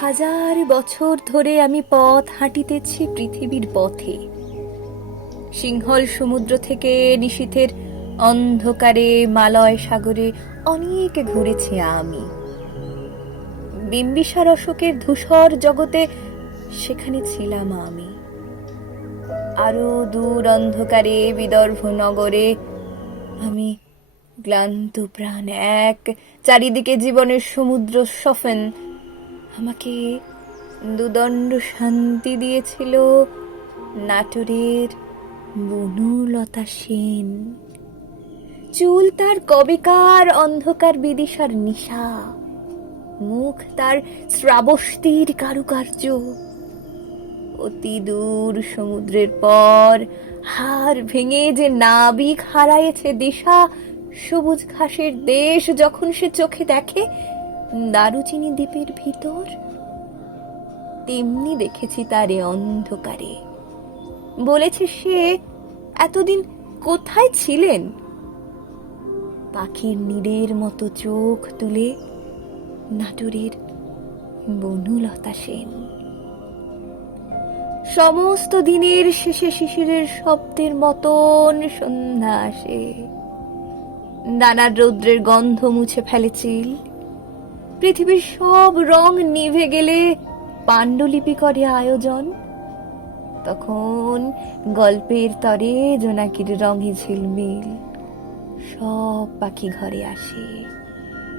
হাজার বছর ধরে আমি পথ হাঁটিতেছি পৃথিবীর পথে। সিংহল সমুদ্র থেকে নিশীথের অন্ধকারে মালয় সাগরে অনেক ঘুরেছি আমি। বিম্বিসার অশোকের ধূসর জগতে সেখানে ছিলাম আমি। আরো দূর অন্ধকারে বিদর্ভ নগরে আমি ক্লান্ত প্রাণ এক, চারিদিকে জীবনের সমুদ্র সফেন। আমাকে দুদণ্ড শান্তি দিয়েছিল নাটোরের বনলতা সেন। চুল তার কবেকার অন্ধকার বিদিশার নিশা, মুখ তার শ্রাবস্তির কারুকার্য। অতি দূর সমুদ্রের পর হাড় ভেঙে যে নাবিক হারায়েছে দিশা, সবুজ ঘাসের দেশ যখন সে চোখে দেখে দারুচিনি দ্বীপের ভিতর, তেমনি দেখেছি তারে অন্ধকারে। বলেছে সে, এতদিন কোথায় ছিলেন? পাখির নীড়ের মতো চোখ তুলে নাটোরের বনলতা সেন। সমস্ত দিনের শেষে শিশিরের শব্দের মতন সন্ধ্যা আসে। ডানার রৌদ্রের গন্ধ মুছে ফেলে চিল। পৃথিবীর সব রং নিভে গেলে পাণ্ডুলিপি করে আয়োজন। তখন গল্পের তরে জোনাকির রঙে ঝিলমিল। সব পাখি ঘরে আসে,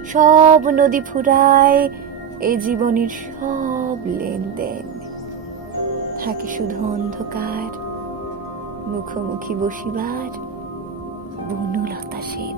সব নদী ফুরায়, এ জীবনের সব লেনদেন। থাকে শুধু অন্ধকার, মুখোমুখি বসিবার বনলতা সেন।